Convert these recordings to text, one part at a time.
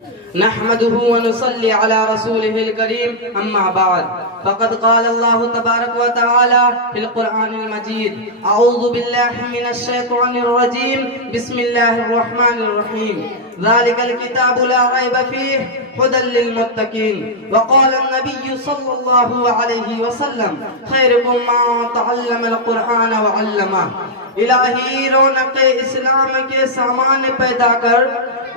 نحمده ونصلي على رسوله الكريم أما بعد فقد قال الله تبارك وتعالى في القرآن المجيد أعوذ بالله من الشيطان الرجيم بسم الله الرحمن الرحيم ذلك الكتاب لا ريب فيه هدى للمتقين وقال النبي صلى الله عليه وسلم خيركم من تعلم القرآن وعلمه الہی رونق اسلام کے سامان پیدا کر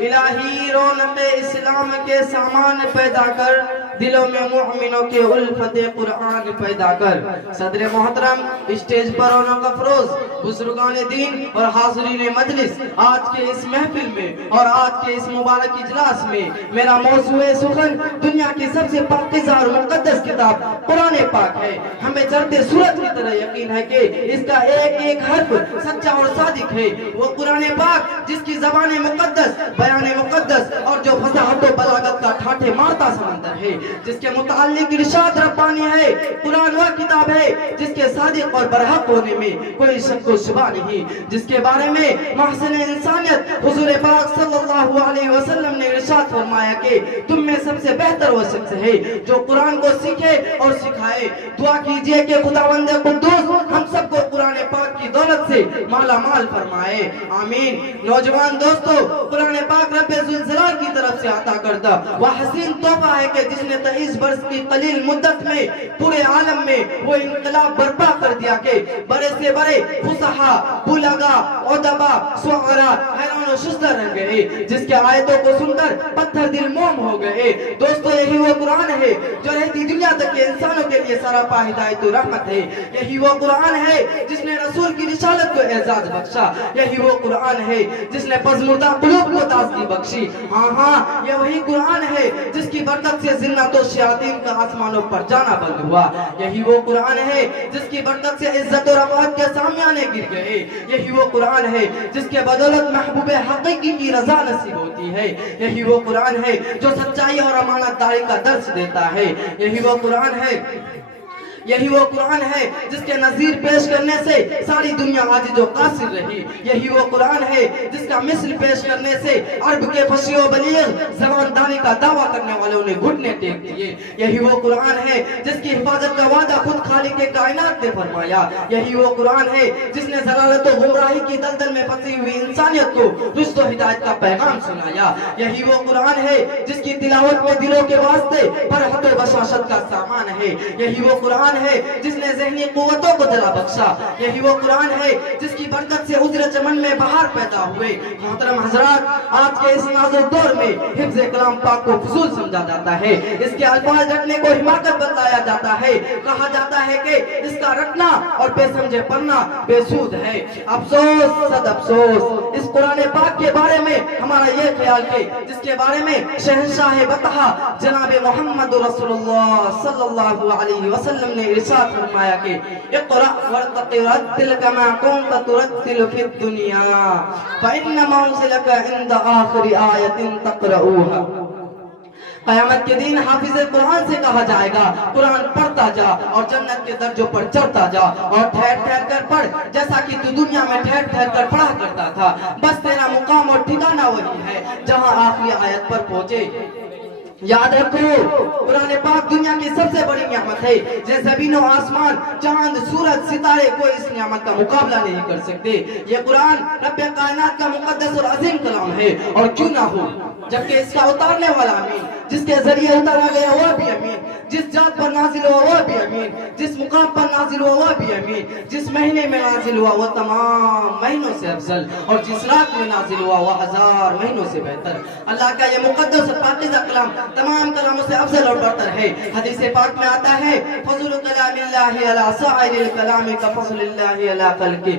الہی رونق اسلام کے سامان پیدا کر دلوں میں مومنوں کے الفت قرآن پیدا کر۔ صدر محترم، اسٹیج پر رونق افروز بزرگان دین اور حاضرین مجلس، آج کے اس محفل میں اور آج کے اس مبارک اجلاس میں میرا موضوع سخن دنیا کی سب سے پاکیزہ اور مقدس کتاب قرآن پاک ہے۔ ہمیں چڑھتے سورج کی طرح یقین ہے کہ اس کا ایک ایک حرف سچا اور صادق ہے۔ وہ قرآن پاک جس کی زبان مقدس، بیان مقدس اور جو فصاحت و بلاغت کا ٹھاٹھے مارتا سمندر ہے، جس کے متعلق ارشاد ربانی ہے۔ قرآن وہ کتاب ہے جس کے صادق اور برحق ہونے میں کوئی شک و شبہ نہیں، جس کے بارے میں محسن انسانیت حضور پاک صلی اللہ علیہ وسلم نے ارشاد فرمایا کہ تم میں سب سے بہتر وہ شخص ہے جو قرآن کو سیکھے اور سکھائے۔ دعا کیجئے کہ خداوند قدوس ہم سب کو قرآن پاک کی دولت سے مالا مال فرمائے، آمین۔ نوجوان دوستو، قرآن پاک رب ذوالجلال کی طرف سے عطا کردہ وہ حسین تحفہ ہے کہ جس نے 23 برس کی قلیل مدت میں پورے عالم میں وہ انقلاب برپا کر دیا کہ بڑے سے بڑے فصحا، بلغا، ادبا، شعراء حیران و ششدر رہ گئے، جس کے آیتوں کو سن کر پتھر دل موم ہو گئے۔ دوستو، یہی وہ قرآن ہے جو رہتی دنیا تک کے انسانوں کے لیے سراپا ہدایت و رحمت ہے۔ یہی وہ قرآن ہے جس نے رسول کی رسالت کو اعزاز بخشا۔ یہی وہ قرآن ہے جس نے پزمردہ قلوب کو تازگی بخشی۔ ہاں، یہ وہی قرآن ہے جس کی برکت سے جنات و شیاطین کا آسمانوں پر جانا بند ہوا۔ یہی وہ قرآن ہے جس کی برکت سے عزت و رفعت کے سامیانے گر گئے۔ یہی وہ قرآن ہے جس کے بدولت محبوب حقیقی کی رضا نصیب ہوتی ہے۔ یہی وہ قرآن ہے جو سچائی اور امانت داری کا درس دیتا ہے۔ یہی وہ قرآن ہے جس کے نظیر پیش کرنے سے ساری دنیا عاجز و قاصر رہی۔ یہی وہ قرآن ہے جس کا مثل پیش کرنے سے عرب کے فصیح و بلیغ زبان دانی کا دعویٰ کرنے والوں نے گھٹنے ٹیک دیے۔ یہی وہ قرآن ہے جس کی حفاظت کا وعدہ خود خالق کائنات نے فرمایا۔ یہی وہ قرآن ہے جس نے ضلالت و گمراہی کی دلدل میں پھنسی ہوئی انسانیت کو رشد و ہدایت کا پیغام سنایا۔ یہی وہ قرآن ہے جس کی تلاوت میں دلوں کے واسطے فرحت و بشاشت کا سامان ہے۔ یہی وہ قرآن ہے جس نے ذہنی قوتوں کو جلا بخشا۔ یہی وہ قرآن ہے جس کی برکت سے عذر چمن میں بہار پیدا ہوئے۔ محترم حضرات، آج کے اس نازک دور میں حفظ کلام پاک کو فضول سمجھا جاتا ہے، اس کے الفاظ رٹنے کو حماقت بتایا جاتا ہے، کہا جاتا ہے کہ اس کا رٹنا اور بے سمجھے پڑھنا بے سود ہے۔ افسوس، صد افسوس، اس قرآن پاک کے بارے میں ہمارا یہ خیال کہ جس کے بارے میں شہنشاہ بطحہ جناب محمد رسول اللہ صلی اللہ علیہ وسلم نے ارشاد فرمایا کہ اقرأ ورتقِ رتل کما کنت ترتل فی الدنیا فإن منزلک عند آخر آیت تقرؤوها۔ قیامت کے دن حافظ قرآن سے کہا جائے گا قرآن پڑھتا جا اور جنت کے درجوں پر چڑھتا جا اور ٹھہر ٹھہر کر پڑھ جیسا کہ تو دنیا میں ٹھہر ٹھہر کر پڑھا کرتا تھا۔ بس تیرا مقام اور ٹھکانہ وہی ہے جہاں آخری آیت پر پہنچے۔ یاد رکھو، قرآن پاک دنیا کی سب سے بڑی نعمت ہے۔ جیسے زمین و آسمان، چاند، سورج، ستارے کوئی اس نعمت کا مقابلہ نہیں کر سکتے۔ یہ قرآن رب کائنات کا مقدس اور عظیم کلام ہے، اور کیوں نہ ہو جبکہ اس کا اتارنے والا امین، جس کے ذریعے اتارا گیا وہ بھی امین، جس ذات پر نازل ہوا وہ بھی امین، جس مقام پر نازل ہوا وہ بھی امین، جس مہینے میں نازل ہوا وہ تمام مہینوں سے افضل، اور جس رات میں نازل ہوا وہ 1000 مہینوں سے بہتر۔ اللہ کا یہ مقدس اور پاکیزہ کلام تمام کلاموں سے افضل اور برتر ہے۔ حدیث پاک میں آتا ہے فضل کلام اللہ علی سائر الکلام کفضل اللہ علی خلقہ۔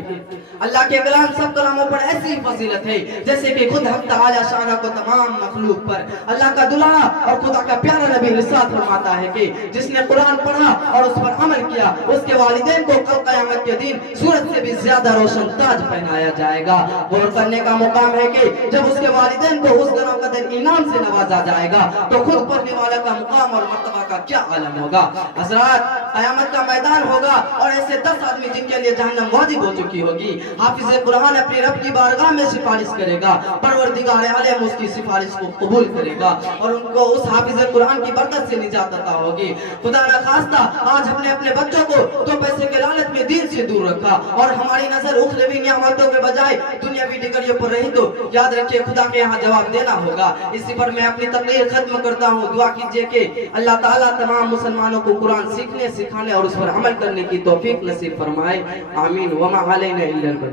اللہ کے کلام سب کلاموں پر ایسی فضیلت ہے جیسے کہ خود حق تعالی شانہ کو تمام مخلوق پر۔ اللہ کا دلہا اور خدا کا پیارا نبی ارشاد فرماتا ہے کہ جس نے قرآن پڑھا اور اس پر عمل کیا اس کے والدین کو کل قیامت کے دن سورج سے بھی زیادہ روشن تاج پہنایا جائے گا۔ غور کرنے کا مقام ہے کہ جب اس کے والدین کو اس گراں قدر انعام سے نوازا جائے گا تو تو خود پڑھنے والا کا مقام اور مرتبہ کا کیا عالم ہوگا. حضرات قیامت کا میدان ہوگا اور ایسے 10 آدمی جن کے لیے جہنم واجب ہو چکی ہوگی. حافظ قرآن اپنی رب کی بارگاہ میں سفارش کرے گا, پروردگار عالم اس کی سفارش کو قبول کرے گا اور ان کو اس حافظ قرآن کی برکت سے نجات عطا ہوگی. خدا نہ خواستہ آج ہم نے اپنے بچوں کو تو پیسے کے لالچ میں دین سے دور رکھا اور ہماری نظر اخروی نعمتوں کے بجائے دنیاوی ڈگریوں پر رہی, تو یاد رکھیے خدا کے یہاں جواب دینا ہوگا. اسی پر میں اپنی تقریر ختم کرتا ہوں. دعا کیجئے کہ اللہ تعالیٰ تمام مسلمانوں کو قرآن سیکھنے, سکھانے اور اس پر عمل کرنے کی توفیق نصیب فرمائے. آمین. وما علینا الا البلاغ.